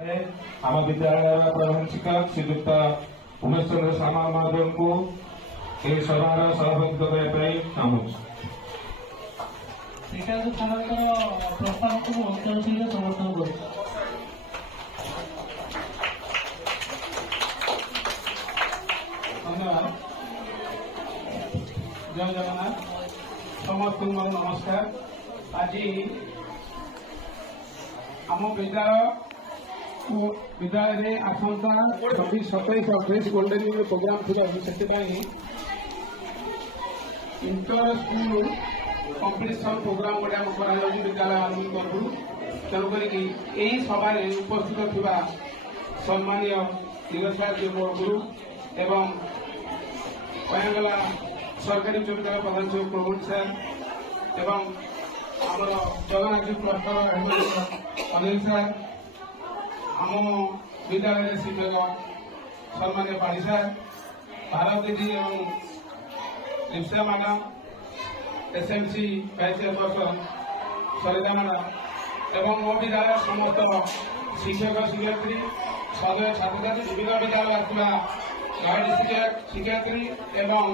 आम विद्यालय प्रधान शिक्षक श्रीजुक्त उमेश चंद्र सामा महाजन को यह सभार सभापति करने चाहूँ। प्रस्ताव को समर्थन कर धन्यवाद। जय जगन्नाथ समस्त नमस्कार। आज आम विद्यालय आसंता 26, 27, 28 गोल्डन यूनिट प्रोग्राम थी इंटर स्कूल कम्पिटिशन प्रोग्राम गोटे विद्यालय आरंभ करूँ। तेणुक सभार उपस्थित थी सम्मानीय निरसार गुरु एवं कहगला सरकारी उच्च विद्यालय प्रधान शिक्षक प्रमोद सार एवं आमर जगन्नाथ क्लस्टर अनिल सार आम विद्यालय शिक्षक सम्मान्य पाणी सार भारत दीदी एवं Lipsa madam SMC vice chairperson Sarita madam एवं मो विद्यालय समस्त शिक्षक शिक्षयित्री सदय छात्र छात्री विभिन्न विद्यालय आसवा गाइड शिक्षक शिक्षयित्री एवं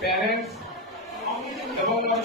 पेरेंट्स एवं मोर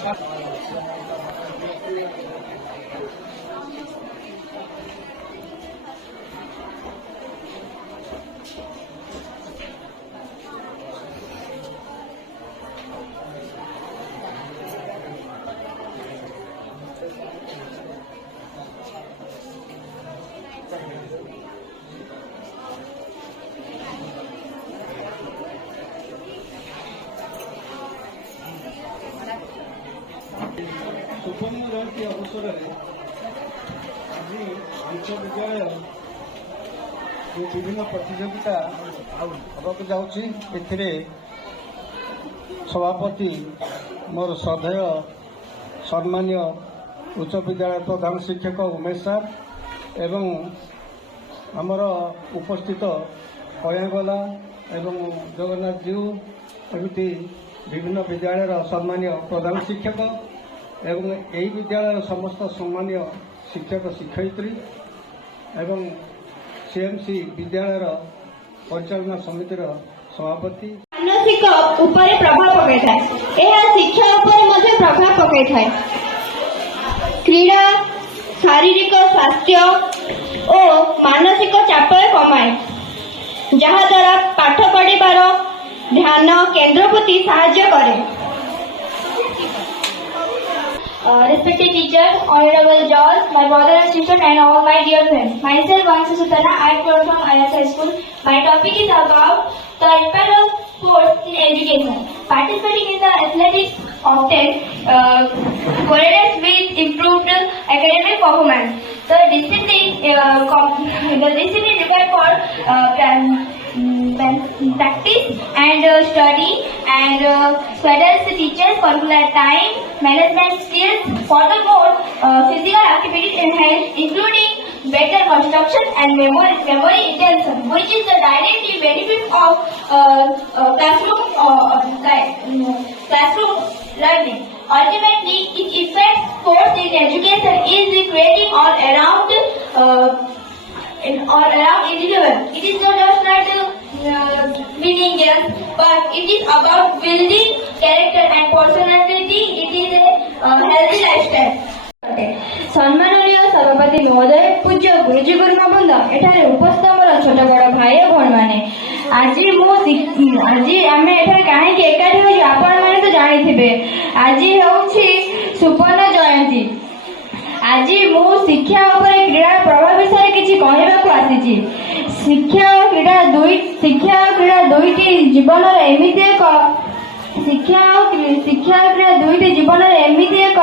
सुवर्ण जयंती अवसर में आज विश्वविद्यालय जो विभिन्न प्रतियोगिता होगा जाऊँगी सभापति मोर श्रद्धेय सम्मान्य उच्च विद्यालय प्रधान शिक्षक उमेश सार एवं आमर उपस्थित कयागला एवं जगन्नाथ जीव एमती विभिन्न विद्यालय सम्मान्य प्रधान शिक्षक एवं यही विद्यालय समस्त सम्मान्य शिक्षक शिक्षयित्री एवं सीएमसी विद्यालय परिचालना समितिर सभापति मानसिक उपरे प्रभाव पकाई शिक्षा उपरे प्रभाव पकाई क्रीड़ा शारीरिक स्वास्थ्य और मानसिक चाप कमाए जहा द्वारा पाठ पढ़ार ध्यान केंद्र प्रति साहाय्य करे। Respected teachers, honorable judges, my brother and sister and all my dear friends. Myself, Vansa Sutana, I come from IS High School. My topic is about the impact of sports in education. Participating in the athletics often correlates with improved academic performance. The discipline required for practice and study and studies teachers curricular time management skills. Furthermore, physical activities enhance including better construction and memory retention, which is the direct benefit of classroom learning. Ultimately, its effect sports in education is creating all around individual. It is not just like winning games, but it is about building character and personality. It is a healthy lifestyle. सम्माननीय सभापति महोदय पूज्य गुरुजी गुरुमा बंद एठारे उपस्थित मोर छोट बड़ भाई भौणी मैंने आज आम कहीं एकाठी हो आपण मैंने तो जानी आज हूँ सुवर्ण जयंती। आज मु शिक्षा और क्रीड़ा प्रभाव विषय किसी कहवाक आसी। शिक्षा और क्रीड़ा दुईटी जीवन एमती एक शिक्षा और क्रीड़ा दुईटी जीवन एमती एक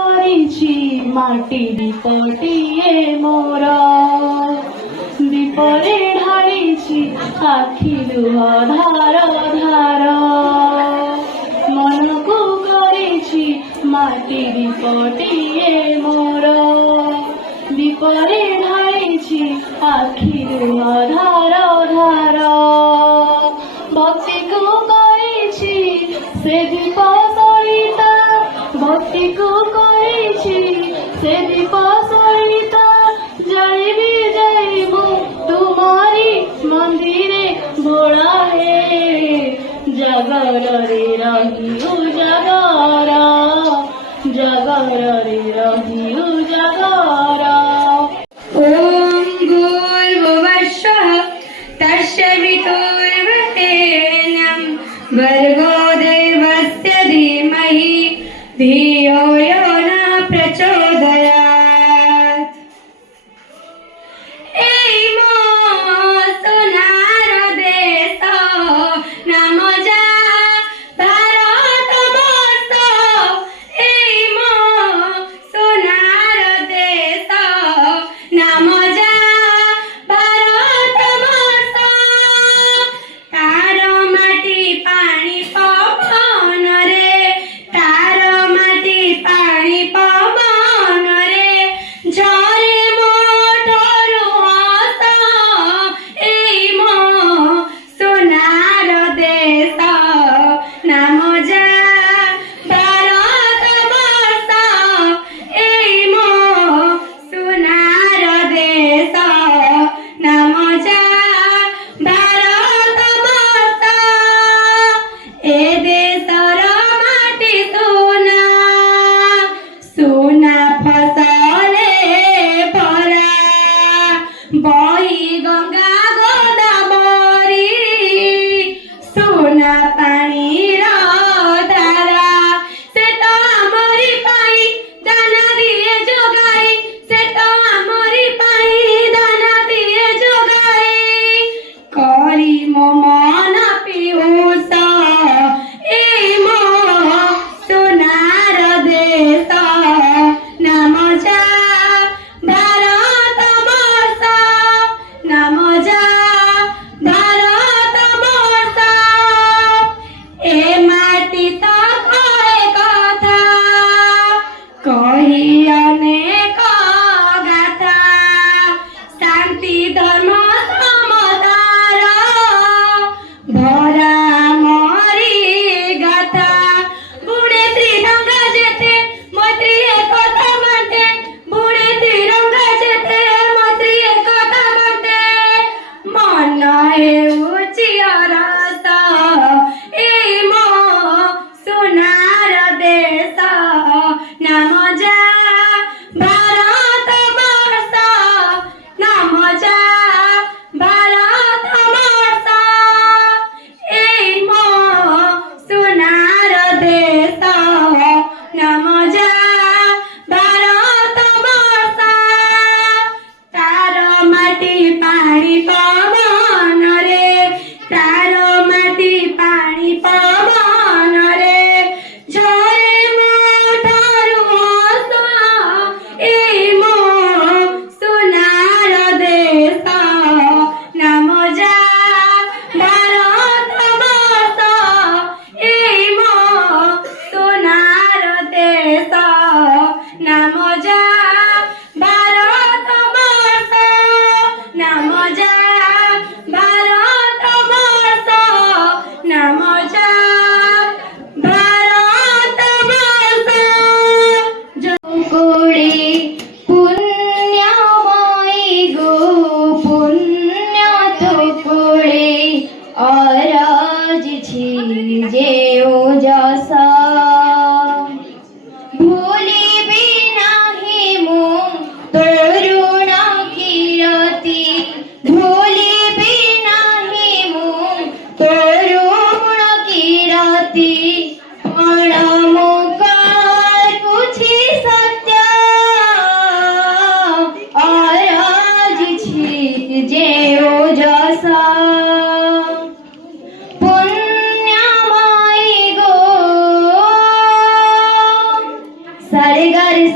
କରିଛି ମାଟି ଦୀପଟିଏ ମୋର ଦୀପରେ ଢାଳିଛି ଆଖି ଲୁହ ଧାର ଧାର ମନକୁ କରିଛି ମାଟି ଦୀପଟିଏ ମୋର ଦୀପରେ ଢାଳିଛି ଆଖି ଲୁହ ଧାର ଧାର ଭକ୍ତିକୁ କରିଛି ସେ ଦୀପ ସଳିତା ଭକ୍ତିକୁ କରିଛି ସେ ଦୀପ ସଳିତା ଜଳିବି ଯାଇବୁ ତୁମରି ମନ୍ଦିରେ ଭୋଳା ହେ ଜାଗରରେ ରହି ଉଜାଗର ଜାଗରରେ ରହି ଉଜାଗର ॐ भूर्भुवस्सुः तस्य वितुर्वरेण्यं भर्गो देवस्य धीमहि धियो यो न प्रचोदयात् এই সোনার দেশ নাম যা ভারত বর্ষ এই সোনার দেশ নাম যা ভারত বর্ষ তার মাটি পানি পবন রে তার মাটি পানি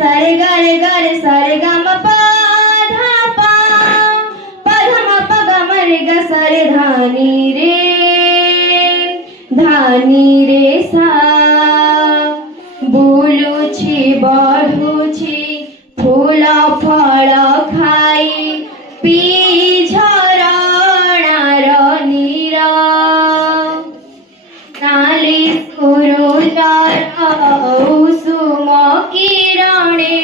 sare ga re sare ga ma pa dha pa pa dha ma pa ga ma re ga sare dhani re sa ବୁଲୁଛି ବଢୁଛି ଫୁଲ ଫଳ ଖାଇ ପି ଝରଣାର ନୀର ନାଲି ସୂରୁଜର ଉଷୁମ କିରଣେ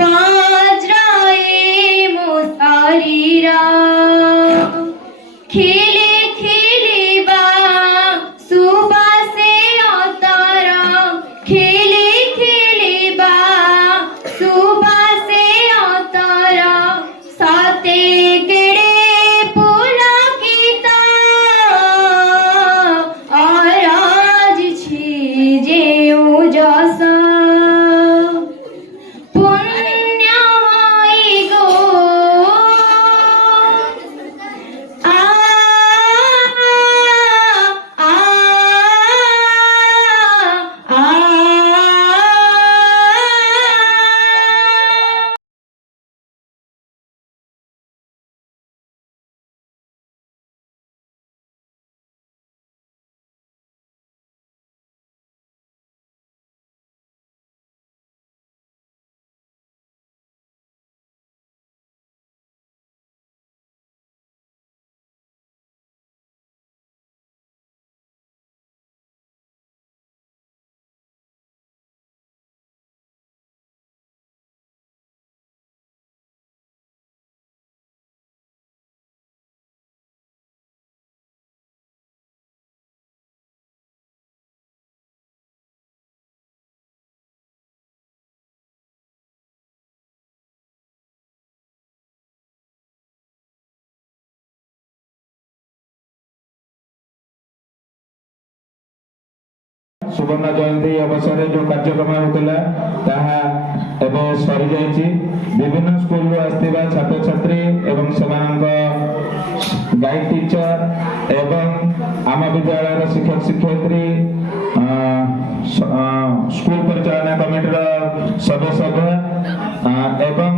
ବଜ୍ରଏ ମୋ ଶରୀର ଖିଲି ଖିଲିବା ସୁବାସେ ଅତର ଖିଲି ଖିଲିବା ସୁବାସେ ଅତର ସତେ କେଡ଼େ ପୁଲକିତ ଅରଜିଛି ଯେଉଁ ଯଶ ପୁଣ୍ୟମୟୀ ଗୋ ଆ ଆ ଆ ସୁବର୍ଣ୍ଣ ଜୟନ୍ତୀ ଅବସରରେ ଯୋଉ କାର୍ଯ୍ୟକ୍ରମ ହେଉଥିଲା ତାହା ଏବେ ସରିଯାଇଛି। ବିଭିନ୍ନ ସ୍କୁଲରୁ ଆସିଥିବା ଛାତ୍ରଛାତ୍ରୀ ଏବଂ ସେମାନଙ୍କ ଗାଇଡ ଟିଚର ଏବଂ ଆମ ବିଦ୍ୟାଳୟର ଶିକ୍ଷକ ଶିକ୍ଷୟିତ୍ରୀ ସ୍କୁଲ ପରିଚାଳନା କମିଟିର ସଦସ୍ୟ ଏବଂ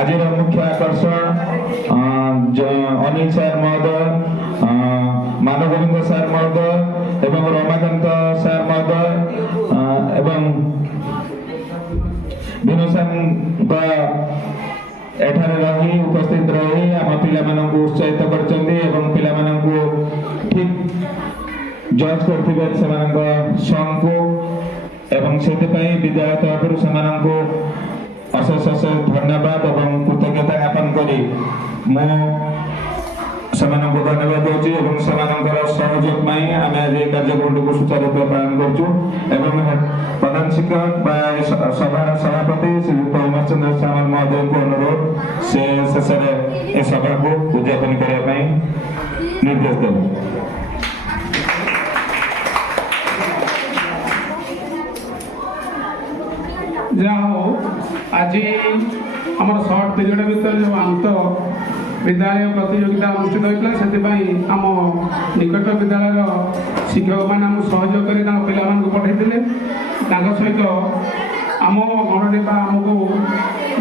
ଆଜିର ମୁଖ୍ୟ ଆକର୍ଷଣ ଅନିଲ ସାର୍ ମହୋଦୟ, ମାନଗୋବିନ୍ଦ ସାର୍ ମହୋଦୟ ଏବଂ ରମାକାନ୍ତ ସାର୍ ମହୋଦୟ ଏବଂ ବିନୋଦ ସାର୍ଙ୍କ ଏଠାରେ ରହି ଉପସ୍ଥିତ ରହି ଆମ ପିଲାମାନଙ୍କୁ ଉତ୍ସାହିତ କରିଛନ୍ତି ଏବଂ ପିଲାମାନଙ୍କୁ ଠିକ୍ ଜଜ୍ କରିଥିବେ ସେମାନଙ୍କ ସଙ୍ଗକୁ ଏବଂ ସେଥିପାଇଁ ବିଦ୍ୟାଳୟ ତରଫରୁ ସେମାନଙ୍କୁ ଅଶେଷ ଅଶେଷ ଧନ୍ୟବାଦ ଏବଂ କୃତଜ୍ଞତା ଜ୍ଞାପନ କରି ମୁଁ ସେମାନଙ୍କୁ ଧନ୍ୟବାଦ ଦେଉଛି ଏବଂ ସେମାନଙ୍କର ସହଯୋଗ ପାଇଁ ଆମେ ଆଜି ଏହି କାର୍ଯ୍ୟକ୍ରମଟିକୁ ସୁଚାରୁ ରୂପେ ପାଳନ କରୁଛୁ ଏବଂ ପ୍ରଧାନ ଶିକ୍ଷକ ବା ସଭାର ସଭାପତି ଶ୍ରୀଯୁକ୍ତ ଉମେଶ ଚନ୍ଦ୍ର ସାମଲ ମହୋଦୟଙ୍କୁ ଅନୁରୋଧ ସେ ଶେଷରେ ଏ ସଭାକୁ ଉଦ୍ଯାପନ କରିବା ପାଇଁ ନିର୍ଦ୍ଦେଶ ଦେବେ। ଯାହା ହଉ ଆଜି ଆମର ସର୍ଟ ପିରିୟଡ଼ ଭିତରେ ଯେଉଁ ଆନ୍ତ ବିଦ୍ୟାଳୟ ପ୍ରତିଯୋଗିତା ଅନୁଷ୍ଠିତ ହୋଇଥିଲା ସେଥିପାଇଁ ଆମ ନିକଟ ବିଦ୍ୟାଳୟର ଶିକ୍ଷକମାନେ ଆମକୁ ସହଯୋଗ କରି ତାଙ୍କ ପିଲାମାନଙ୍କୁ ପଠାଇଥିଲେ। ତାଙ୍କ ସହିତ ଆମ ଗଣନିବା ଆମକୁ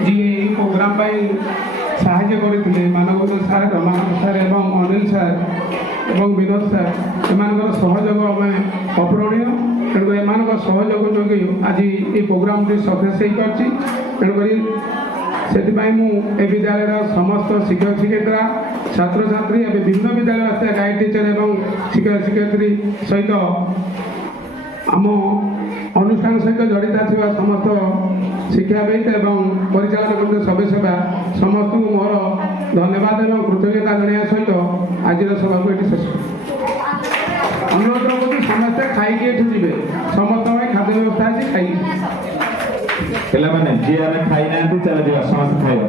ଯିଏ ଏହି ପ୍ରୋଗ୍ରାମ ପାଇଁ ସାହାଯ୍ୟ କରିଥିଲେ ମାନଗୋବିନ୍ଦ ସାର୍, ରମାକାନ୍ତ ସାର୍ ଏବଂ ଅନିଲ ସାର୍ ଏବଂ ବିନୋଦ ସାର୍, ଏମାନଙ୍କର ସହଯୋଗ ଆମେ ଅପୂରଣୀୟ। ତେଣୁକରି ଏମାନଙ୍କ ସହଯୋଗ ଯୋଗୁଁ ଆଜି ଏହି ପ୍ରୋଗ୍ରାମଟି ସକ୍ସେସ୍ ହେଇପାରିଛି। ତେଣୁକରି ସେଥିପାଇଁ ମୁଁ ଏ ବିଦ୍ୟାଳୟର ସମସ୍ତ ଶିକ୍ଷକ ଶିକ୍ଷୟିତ୍ରୀ, ଛାତ୍ରଛାତ୍ରୀ ଏବେ ବିଭିନ୍ନ ବିଦ୍ୟାଳୟ ଆସିଥିବା ଗାଇଡ ଟିଚର ଏବଂ ଶିକ୍ଷକ ଶିକ୍ଷୟିତ୍ରୀ ସହିତ ଆମ ଅନୁଷ୍ଠାନ ସହିତ ଜଡ଼ିତ ଥିବା ସମସ୍ତ ଶିକ୍ଷାବିତ ଏବଂ ପରିଚାଳନା କମିଟିର ସଦସ୍ୟ ସମସ୍ତଙ୍କୁ ମୋର ଧନ୍ୟବାଦ ଏବଂ କୃତଜ୍ଞତା ଜଣାଇବା ସହିତ ଆଜିର ସଭାକୁ ଏଠି ଶେଷ ଅନୁରୋଧ କରୁଛି ସମସ୍ତେ ଖାଇକି ଏଠୁ ଯିବେ। ସମସ୍ତଙ୍କ ପାଇଁ ଖାଦ୍ୟ ବ୍ୟବସ୍ଥା ଅଛି, ଖାଇକି ପିଲାମାନେ ଯିଏ ଆମେ ଖାଇନାହାନ୍ତି ଚାଲ ଯିବା ସମସ୍ତେ ଖାଇବା।